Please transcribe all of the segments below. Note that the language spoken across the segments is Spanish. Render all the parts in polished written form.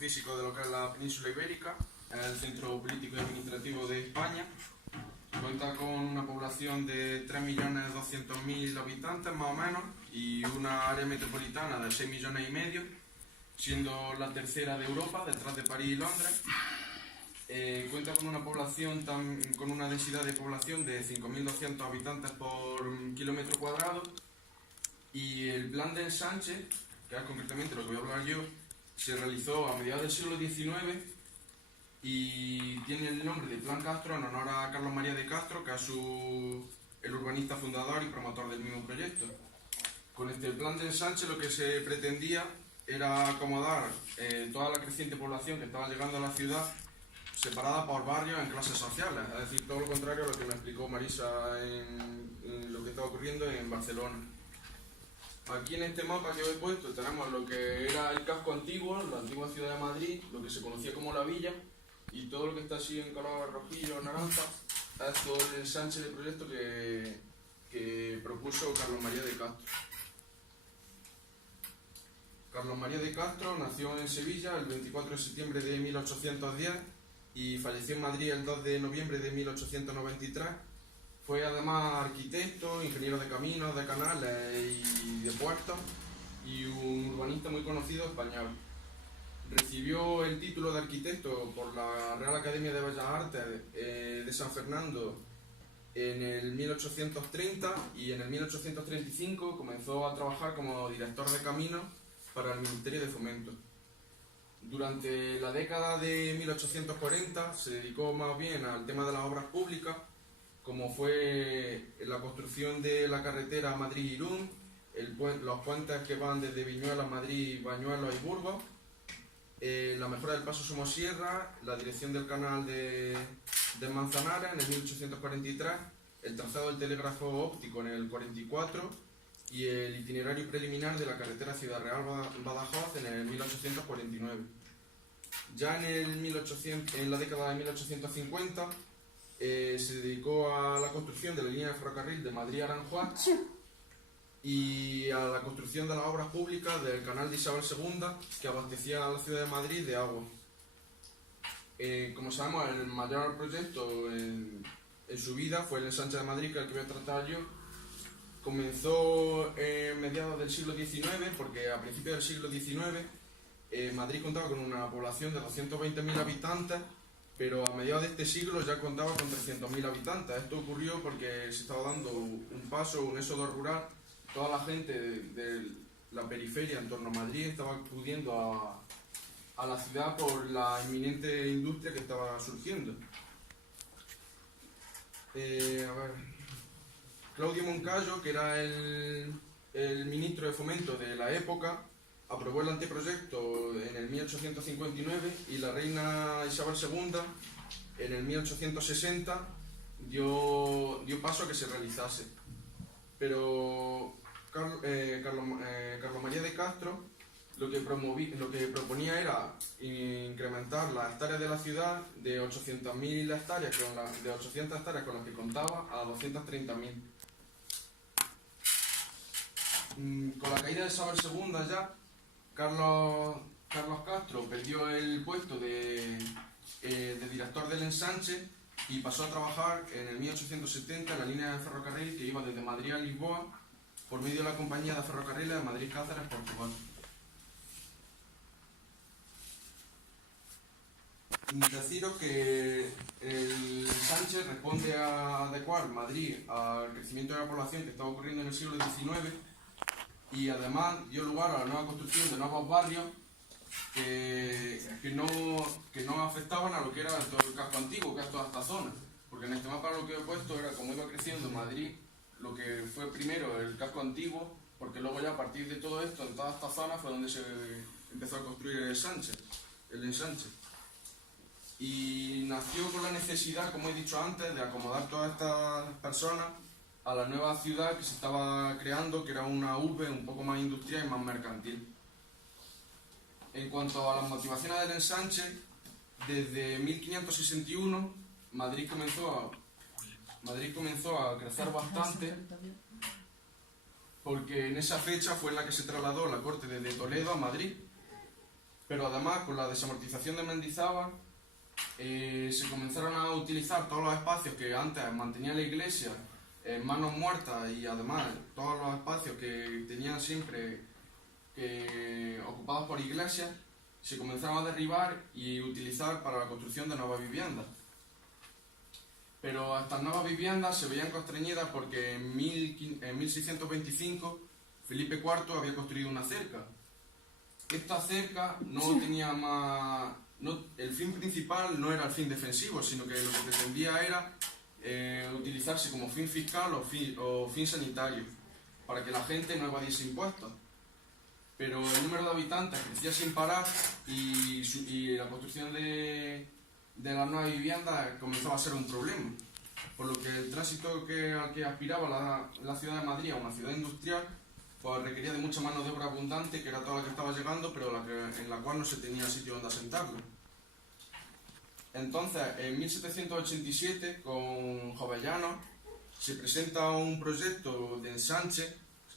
físico de lo que es la península ibérica, es el centro político y administrativo de España. Cuenta con una población de 3.200.000 habitantes más o menos y una área metropolitana de 6,5 millones, siendo la tercera de Europa, detrás de París y Londres. Cuenta con una población con una densidad de población de 5.200 habitantes por kilómetro cuadrado, y el plan de ensanche, que es concretamente lo que voy a hablar yo, se realizó a mediados del siglo XIX y tiene el nombre de Plan Castro en honor a Carlos María de Castro, que es el urbanista fundador y promotor del mismo proyecto. Con este plan de ensanche lo que se pretendía era acomodar toda la creciente población que estaba llegando a la ciudad, separada por barrios en clases sociales, es decir, todo lo contrario a lo que me explicó Marisa en lo que estaba ocurriendo en Barcelona. Aquí en este mapa que os he puesto tenemos lo que era el casco antiguo, la antigua ciudad de Madrid, lo que se conocía como la villa, y todo lo que está así en color rojillo, naranja, es todo el ensanche del proyecto que propuso Carlos María de Castro. Carlos María de Castro nació en Sevilla el 24 de septiembre de 1810 y falleció en Madrid el 2 de noviembre de 1893. Fue además arquitecto, ingeniero de caminos, de canales y de puertos, y un urbanista muy conocido español. Recibió el título de arquitecto por la Real Academia de Bellas Artes de San Fernando en el 1830, y en el 1835 comenzó a trabajar como director de caminos para el Ministerio de Fomento. Durante la década de 1840 se dedicó más bien al tema de las obras públicas, como fue la construcción de la carretera Madrid-Irún, los puentes que van desde Viñuelas a Madrid, Bañuelos y Burgos, la mejora del paso Somosierra, la dirección del canal de Manzanares en el 1843, el trazado del telégrafo óptico en el 44 y el itinerario preliminar de la carretera Ciudad Real-Badajoz en el 1849. Ya en la década de 1850 se dedicó a la construcción de la línea de ferrocarril de Madrid-Aranjuez y a la construcción de las obras públicas del canal de Isabel II, que abastecía a la ciudad de Madrid de agua. Como sabemos, el mayor proyecto en su vida fue el ensanche de Madrid, que es el que voy a tratar yo. Comenzó en mediados del siglo XIX, porque a principios del siglo XIX Madrid contaba con una población de 220.000 habitantes, pero a mediados de este siglo ya contaba con 300.000 habitantes. Esto ocurrió porque se estaba dando un paso, un éxodo rural. Toda la gente de la periferia en torno a Madrid estaba acudiendo a la ciudad por la inminente industria que estaba surgiendo. Claudio Moncayo, que era el ministro de Fomento de la época, aprobó el anteproyecto en el 1859 y la reina Isabel II en el 1860 dio paso a que se realizase. Pero Carlos María de Castro lo que proponía era incrementar las hectáreas de la ciudad de 800.000 hectáreas de 800 hectáreas con las que contaba a 230.000. Con la caída de Isabel II ya, Carlos Castro perdió el puesto de director del ensanche y pasó a trabajar en el 1870 en la línea de ferrocarril que iba desde Madrid a Lisboa por medio de la compañía de ferrocarriles de Madrid-Cáceres, Portugal. Deciros que el ensanche responde a adecuar Madrid al crecimiento de la población que estaba ocurriendo en el siglo XIX, y además dio lugar a la nueva construcción de nuevos barrios que no afectaban a lo que era todo el casco antiguo, que es toda esta zona. Porque en este mapa lo que he puesto era como iba creciendo Madrid, lo que fue primero el casco antiguo, porque luego ya a partir de todo esto, en toda esta zona fue donde se empezó a construir el ensanche. Y nació con la necesidad, como he dicho antes, de acomodar todas estas personas a la nueva ciudad que se estaba creando, que era una urbe un poco más industrial y más mercantil. En cuanto a las motivaciones del ensanche, desde 1561 Madrid comenzó a crecer bastante, porque en esa fecha fue en la que se trasladó la corte desde Toledo a Madrid. Pero además, con la desamortización de Mendizábal, se comenzaron a utilizar todos los espacios que antes mantenía la iglesia en manos muertas, y además todos los espacios que tenían siempre ocupados por iglesias, se comenzaron a derribar y utilizar para la construcción de nuevas viviendas. Pero estas nuevas viviendas se veían constreñidas porque en 1625 Felipe IV había construido una cerca. Esta cerca no tenía más... el fin principal no era el fin defensivo, sino que lo que pretendía era utilizarse como fin fiscal o fin sanitario, para que la gente no evadiese impuestos. Pero el número de habitantes crecía sin parar y la construcción de las nuevas viviendas comenzaba a ser un problema, por lo que el tránsito al que aspiraba la ciudad de Madrid, a una ciudad industrial, pues requería de mucha mano de obra abundante, que era toda la que estaba llegando, pero en la cual no se tenía sitio donde asentarla. Entonces, en 1787, con Jovellanos, se presenta un proyecto de ensanche,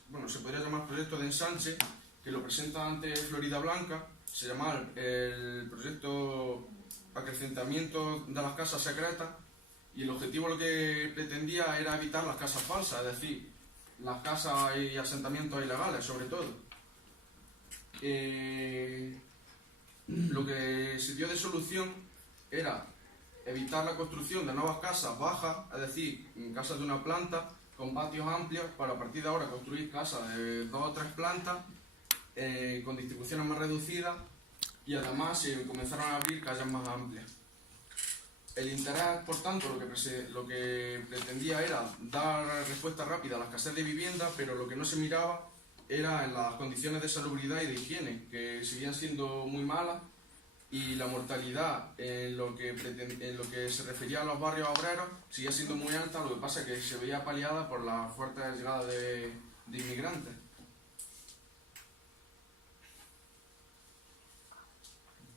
bueno, se podría llamar proyecto de ensanche, que lo presenta ante Florida Blanca. Se llamaba el proyecto Acrecentamiento de las Casas Secretas, y el objetivo lo que pretendía era evitar las casas falsas, es decir, las casas y asentamientos ilegales, sobre todo. Lo que se dio de solución era evitar la construcción de nuevas casas bajas, es decir, casas de una planta con patios amplios, para a partir de ahora construir casas de 2 o 3 plantas con distribuciones más reducidas, y además se comenzaron a abrir calles más amplias. El interés, por tanto, lo que pretendía era dar respuesta rápida a la escasez de vivienda, pero lo que no se miraba era en las condiciones de salubridad y de higiene, que seguían siendo muy malas, y la mortalidad en lo que se refería a los barrios obreros seguía siendo muy alta. Lo que pasa es que se veía paliada por la fuerte llegada de inmigrantes.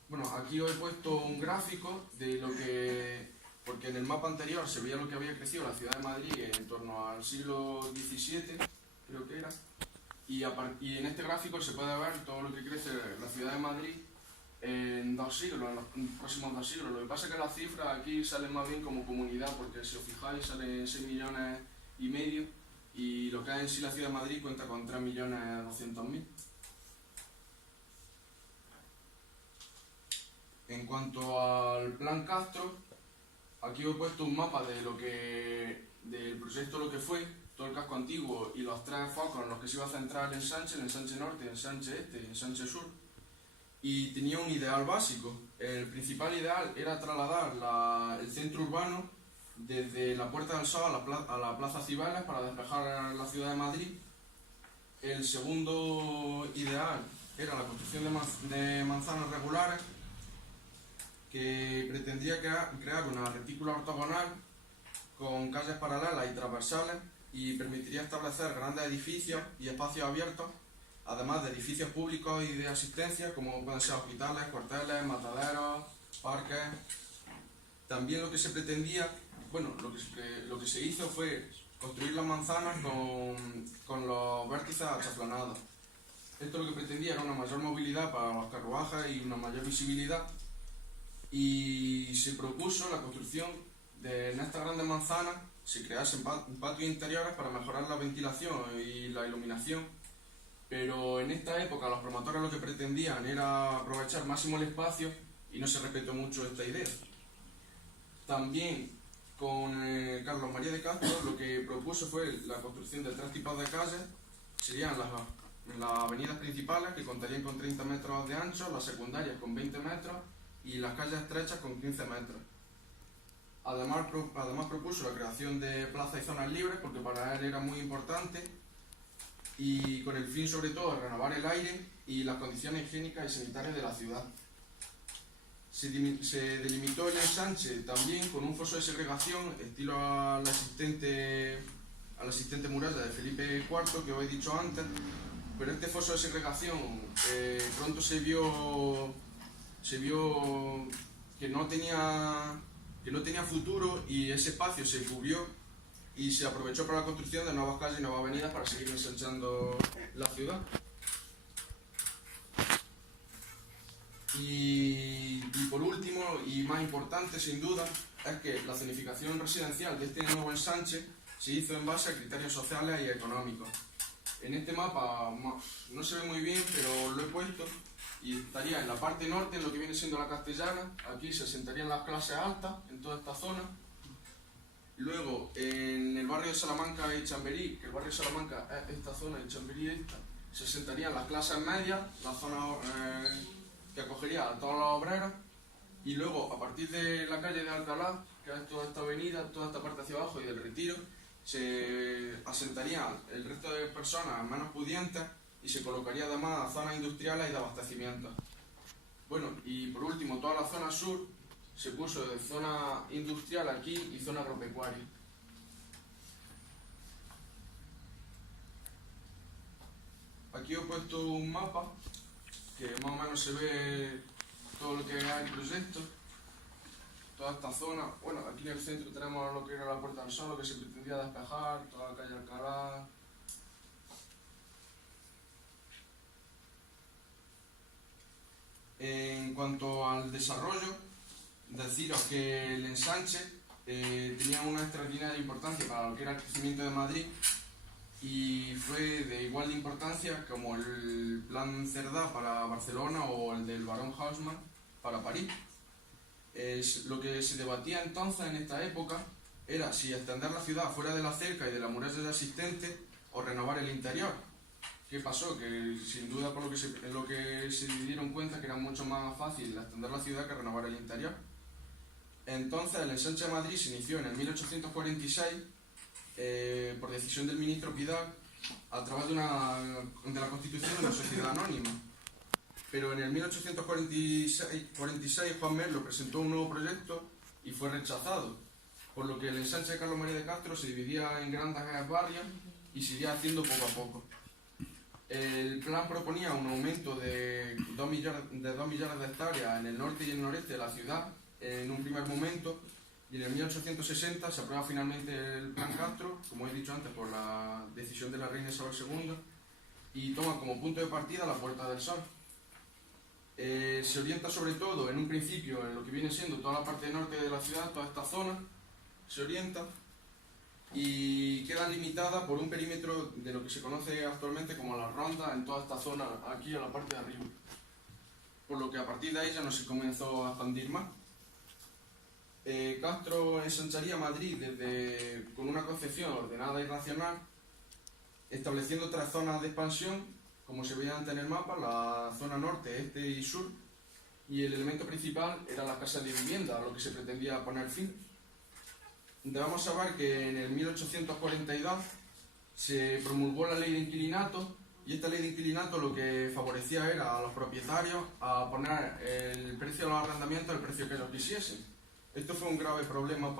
Bueno, aquí os he puesto un gráfico de lo que... porque en el mapa anterior se veía lo que había crecido la ciudad de Madrid en torno al siglo XVII, creo que era, y en este gráfico se puede ver todo lo que crece la ciudad de Madrid en 2 siglos, en los próximos 2 siglos. Lo que pasa es que las cifras aquí salen más bien como comunidad, porque si os fijáis salen 6,5 millones, y lo que es en sí la ciudad de Madrid cuenta con 3,200,000. En cuanto al Plan Castro, aquí os he puesto un mapa del proyecto, lo que fue, todo el casco antiguo y los 3 focos en los que se iba a centrar el ensanche norte, el ensanche este y el ensanche sur. Y tenía un ideal básico. El principal ideal era trasladar el centro urbano desde la Puerta del Sol a la Plaza Cibeles para despejar la ciudad de Madrid. El segundo ideal era la construcción de manzanas regulares, que pretendía crear una retícula ortogonal con calles paralelas y transversales, y permitiría establecer grandes edificios y espacios abiertos, además de edificios públicos y de asistencia, como pueden ser hospitales, cuarteles, mataderos, parques. También lo que se pretendía, bueno, lo que se hizo fue construir las manzanas con los vértices achaplanados. Esto lo que pretendía era una mayor movilidad para los carruajes y una mayor visibilidad, y se propuso la construcción en estas grandes manzanas se creasen patios interiores para mejorar la ventilación y la iluminación. Pero en esta época los promotores lo que pretendían era aprovechar máximo el espacio, y no se respetó mucho esta idea. También con Carlos María de Castro lo que propuso fue la construcción de 3 tipos de calles. Serían las avenidas principales, que contarían con 30 metros de ancho, las secundarias con 20 metros y las calles estrechas con 15 metros. Además propuso la creación de plazas y zonas libres, porque para él era muy importante, y con el fin sobre todo de renovar el aire y las condiciones higiénicas y sanitarias de la ciudad. Se delimitó el ensanche también con un foso de segregación estilo a la existente muralla de Felipe IV que os he dicho antes, pero este foso de segregación pronto se vio que no tenía futuro, y ese espacio se cubrió y se aprovechó para la construcción de nuevas calles y nuevas avenidas para seguir ensanchando la ciudad. Y por último, y más importante sin duda, es que la zonificación residencial de este nuevo ensanche se hizo en base a criterios sociales y económicos. En este mapa no se ve muy bien, pero lo he puesto, y estaría en la parte norte, en lo que viene siendo la Castellana. Aquí se asentarían las clases altas, en toda esta zona. Luego, en el barrio de Salamanca y Chamberí, que el barrio de Salamanca es esta zona, y Chamberí esta, se asentarían las clases medias, la zona que acogería a todas las obreras. Y luego, a partir de la calle de Alcalá, que es toda esta avenida, toda esta parte hacia abajo y del Retiro, se asentaría el resto de personas menos pudientes y se colocaría además zonas industriales y de abastecimiento. Bueno, y por último, toda la zona sur se puso de zona industrial aquí y zona agropecuaria. Aquí he puesto un mapa que más o menos se ve todo lo que es el proyecto, toda esta zona. Bueno, aquí en el centro tenemos lo que era la Puerta del Sol, lo que se pretendía despejar, toda la calle Alcalá. En cuanto al desarrollo, deciros que el ensanche tenía una extraordinaria importancia para lo que era el crecimiento de Madrid y fue de igual de importancia como el Plan Cerdá para Barcelona o el del Barón Haussmann para París. Lo que se debatía entonces en esta época era si extender la ciudad fuera de la cerca y de la muralla ya existente o renovar el interior. ¿Qué pasó? Que sin duda por lo que se dieron cuenta que era mucho más fácil extender la ciudad que renovar el interior. Entonces el ensanche de Madrid se inició en el 1846 por decisión del ministro Pidal a través de la constitución de una sociedad anónima. Pero en el 1846 Juan Merlo presentó un nuevo proyecto y fue rechazado, por lo que el ensanche de Carlos María de Castro se dividía en grandes barrios y se iría haciendo poco a poco. El plan proponía un aumento de 2 millones de hectáreas en el norte y el noreste de la ciudad en un primer momento, y en el 1860 se aprueba finalmente el Plan Castro, como he dicho antes, por la decisión de la reina Isabel II, y toma como punto de partida la Puerta del Sol. Se orienta sobre todo, en un principio, en lo que viene siendo toda la parte norte de la ciudad, toda esta zona, se orienta y queda limitada por un perímetro de lo que se conoce actualmente como las rondas en toda esta zona, aquí en la parte de arriba. Por lo que a partir de ahí ya no se comenzó a expandir más. Castro ensancharía Madrid con una concepción ordenada y racional, estableciendo 3 zonas de expansión, como se veía antes en el mapa, la zona norte, este y sur, y el elemento principal era la casa de vivienda, a lo que se pretendía poner fin. Debemos saber que en el 1842 se promulgó la ley de inquilinato, y esta ley de inquilinato lo que favorecía era a los propietarios a poner el precio de los arrendamientos al precio que ellos quisiesen. Esto fue un grave problema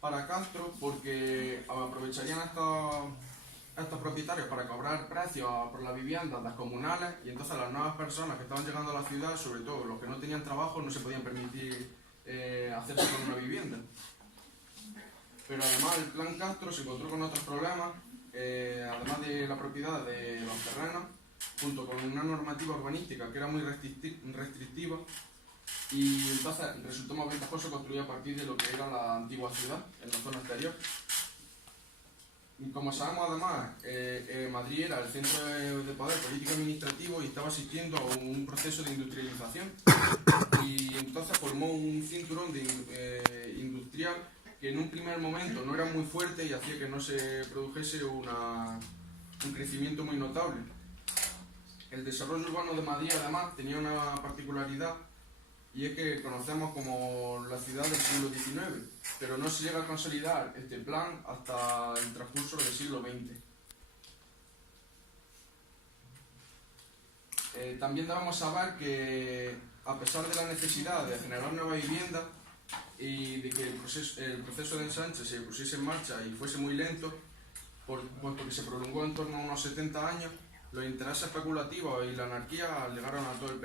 para Castro, porque aprovecharían estos propietarios para cobrar precios por las viviendas descomunales, y entonces las nuevas personas que estaban llegando a la ciudad, sobre todo los que no tenían trabajo, no se podían permitir hacerse con una vivienda. Pero además el Plan Castro se encontró con otros problemas, además de la propiedad de los terrenos, junto con una normativa urbanística que era muy restrictiva, y entonces resultó más ventajoso construir a partir de lo que era la antigua ciudad, en la zona exterior. Y como sabemos además, Madrid era el centro de poder político y administrativo y estaba asistiendo a un proceso de industrialización, y entonces formó un cinturón industrial que en un primer momento no era muy fuerte y hacía que no se produjese un crecimiento muy notable. El desarrollo urbano de Madrid además tenía una particularidad, y es que conocemos como la ciudad del siglo XIX, pero no se llega a consolidar este plan hasta el transcurso del siglo XX. También debemos saber que, a pesar de la necesidad de generar nueva vivienda y de que el proceso de ensanche se pusiese en marcha y fuese muy lento, puesto que se prolongó en torno a unos 70 años, los intereses especulativos y la anarquía alargaron todo el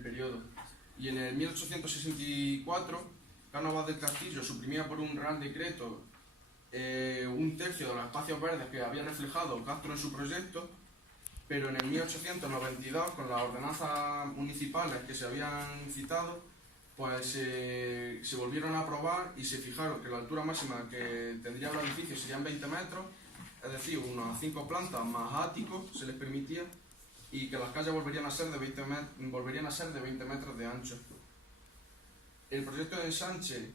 periodo. Y en el 1864, Cánovas del Castillo suprimía por un real decreto un tercio de los espacios verdes que había reflejado Castro en su proyecto, pero en el 1892, con las ordenanzas municipales que se habían citado, pues se volvieron a aprobar y se fijaron que la altura máxima que tendría el edificio serían 20 metros, es decir, unas 5 plantas más áticos se les permitía, y que las calles volverían a ser de 20 metros de ancho. El proyecto de ensanche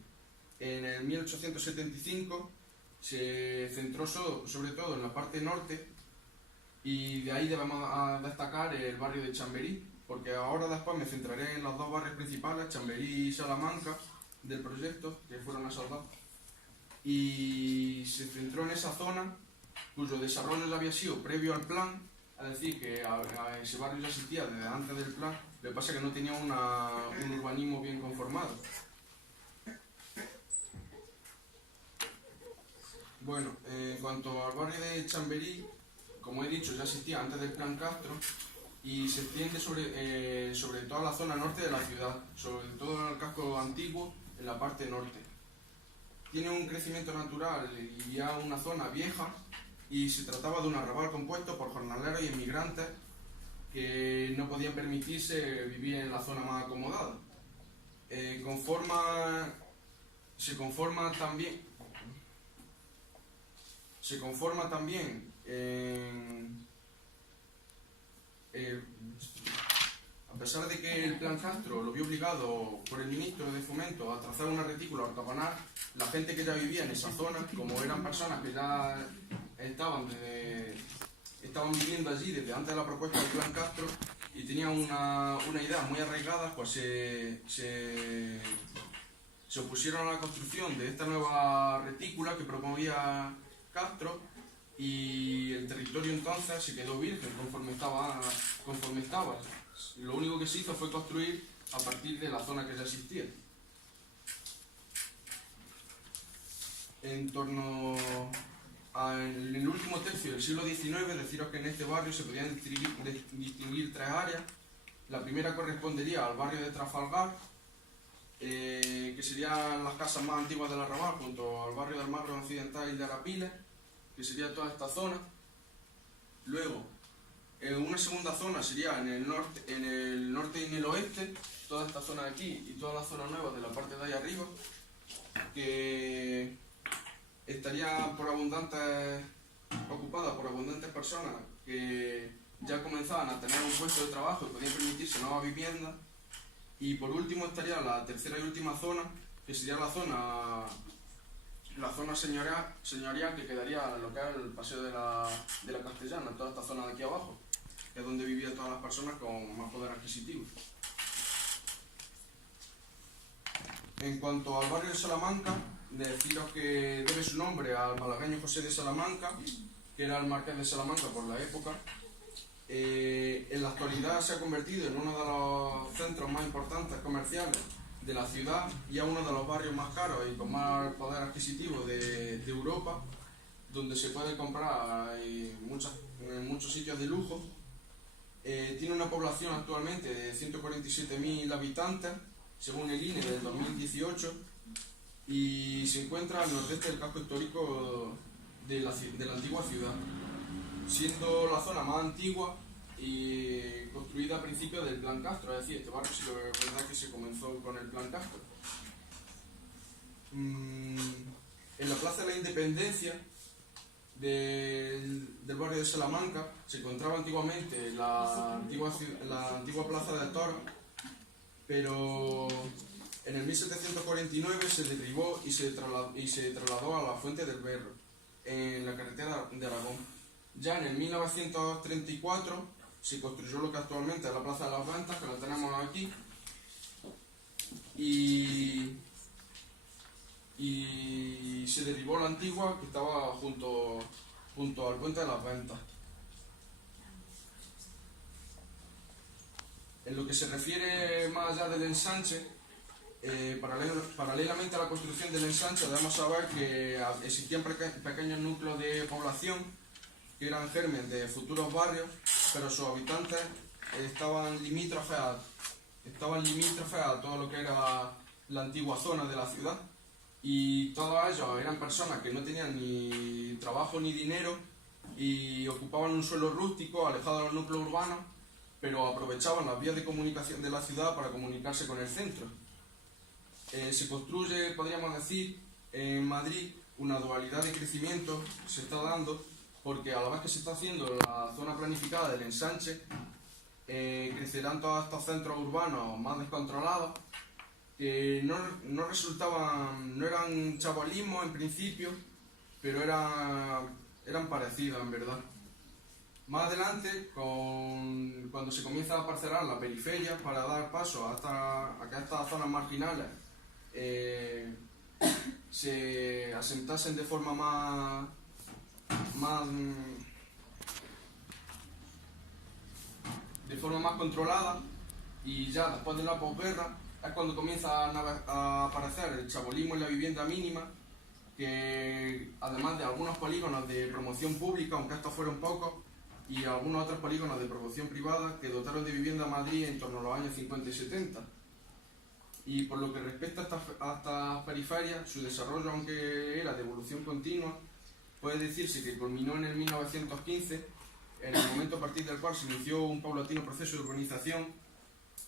en el 1875 se centró sobre todo en la parte norte, y de ahí debemos destacar el barrio de Chamberí, porque ahora después me centraré en los dos barrios principales, Chamberí y Salamanca, del proyecto, que fueron esos dos. Y se centró en esa zona cuyo desarrollo ya había sido previo al plan, es decir, que a ese barrio ya existía desde antes del plan, lo que pasa es que no tenía un urbanismo bien conformado. Bueno, en cuanto al barrio de Chamberí, como he dicho, ya existía antes del plan Castro y se extiende sobre toda la zona norte de la ciudad, sobre todo en el casco antiguo, en la parte norte. Tiene un crecimiento natural y ya una zona vieja, y se trataba de un arrabal compuesto por jornaleros y inmigrantes que no podían permitirse vivir en la zona más acomodada. Se conforma también a pesar de que el plan Castro lo vio obligado por el ministro de Fomento a trazar una retícula ortogonal, la gente que ya vivía en esa zona, como eran personas que ya estaban viviendo allí desde antes de la propuesta del plan Castro y tenían una idea muy arraigada, pues se opusieron a la construcción de esta nueva retícula que promovía Castro, y el territorio entonces se quedó virgen conforme estaba. Lo único que se hizo fue construir a partir de la zona que ya existía. En torno en el último tercio del siglo XIX, deciros que en este barrio se podían distinguir 3 áreas. La primera correspondería al barrio de Trafalgar, que serían las casas más antiguas del arrabal, junto al barrio del Marro Occidental y de Arapiles, que sería toda esta zona. Luego, una segunda zona sería en el norte y en el oeste, toda esta zona de aquí y toda la zona nueva de la parte de ahí arriba, que estaría ocupada por abundantes personas que ya comenzaban a tener un puesto de trabajo y podían permitirse nuevas viviendas. Y por último estaría la tercera y última zona, que sería la zona señorial, que quedaría lo que es el Paseo de la Castellana, toda esta zona de aquí abajo, que es donde vivían todas las personas con más poder adquisitivo. En cuanto al barrio de Salamanca, deciros que debe su nombre al malagueño José de Salamanca, que era el marqués de Salamanca por la época. En la actualidad se ha convertido en uno de los centros más importantes comerciales de la ciudad y es uno de los barrios más caros y con más poder adquisitivo de Europa, donde se puede comprar en muchos sitios de lujo. Tiene una población actualmente de 147.000 habitantes, según el INE del 2018, y se encuentra al nordeste del casco histórico de la antigua ciudad, siendo la zona más antigua y construida a principios del plan Castro. Es decir, este barrio sí es verdad que se comenzó con el plan Castro. En la Plaza de la Independencia del barrio de Salamanca se encontraba antiguamente la antigua Plaza de Toros, pero en el 1749 se derribó y se trasladó a la Fuente del Berro, en la carretera de Aragón. Ya en el 1934 se construyó lo que actualmente es la Plaza de las Ventas, que la tenemos aquí, y se derribó la antigua, que estaba junto al Puente de las Ventas. En lo que se refiere más allá del ensanche, paralelamente a la construcción del ensanche, debemos saber que existían pequeños núcleos de población que eran germen de futuros barrios, pero sus habitantes estaban limítrofes a todo lo que era la antigua zona de la ciudad, y todos ellos eran personas que no tenían ni trabajo ni dinero y ocupaban un suelo rústico alejado de los núcleos urbanos, pero aprovechaban las vías de comunicación de la ciudad para comunicarse con el centro. Se construye, podríamos decir, en Madrid una dualidad de crecimiento, se está dando, porque a la vez que se está haciendo la zona planificada del ensanche, crecerán todos estos centros urbanos más descontrolados, que no resultaban, no eran chabolismo en principio, pero eran parecidos en verdad. Más adelante, cuando se comienza a parcelar la periferia para dar paso a que estas zonas marginales se asentasen de forma más controlada, y ya después de la posguerra es cuando comienza a aparecer el chabolismo en la vivienda mínima, que además de algunos polígonos de promoción pública, aunque estos fueron pocos, y algunos otros polígonos de promoción privada que dotaron de vivienda a Madrid en torno a los años 50 y 70. Y por lo que respecta a estas periferias, su desarrollo, aunque era de evolución continua, puede decirse que culminó en el 1915, en el momento a partir del cual se inició un paulatino proceso de urbanización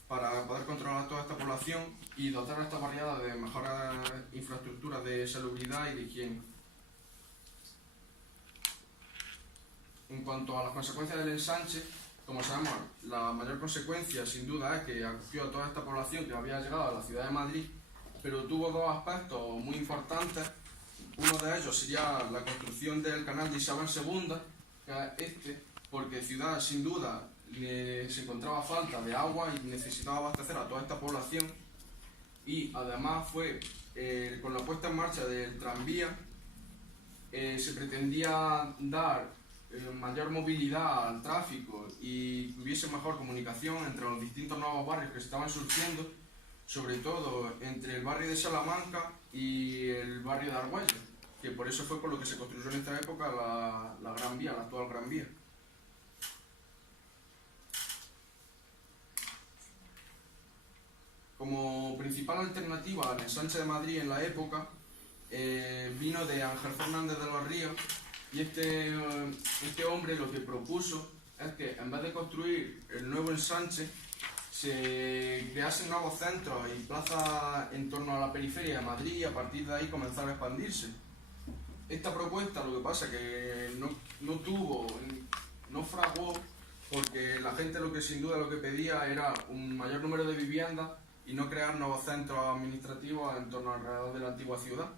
para poder controlar toda esta población y dotar a esta barriada de mejores infraestructuras de salubridad y de higiene. En cuanto a las consecuencias del ensanche, como sabemos, la mayor consecuencia sin duda es que acogió a toda esta población que había llegado a la ciudad de Madrid, pero tuvo dos aspectos muy importantes. Uno de ellos sería la construcción del canal de Isabel II, que es porque ciudad sin duda se encontraba falta de agua y necesitaba abastecer a toda esta población, y además fue con la puesta en marcha del tranvía se pretendía dar mayor movilidad al tráfico y que hubiese mejor comunicación entre los distintos nuevos barrios que estaban surgiendo, sobre todo entre el barrio de Salamanca y el barrio de Argüelles, que por eso fue por lo que se construyó en esta época la Gran Vía, la actual Gran Vía. Como principal alternativa al ensanche de Madrid en la época, vino de Ángel Fernández de los Ríos, y este hombre lo que propuso es que en vez de construir el nuevo ensanche, se creasen nuevos centros y plazas en torno a la periferia de Madrid, y a partir de ahí comenzar a expandirse. Esta propuesta, lo que pasa es que no fraguó, porque la gente lo que sin duda lo que pedía era un mayor número de viviendas y no crear nuevos centros administrativos en torno alrededor de la antigua ciudad.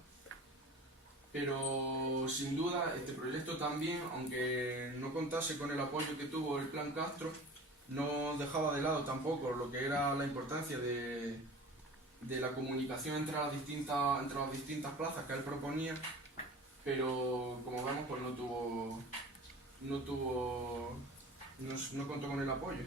Pero sin duda este proyecto también, aunque no contase con el apoyo que tuvo el Plan Castro, no dejaba de lado tampoco lo que era la importancia de la comunicación entre las distintas plazas que él proponía, pero como vemos pues no contó con el apoyo.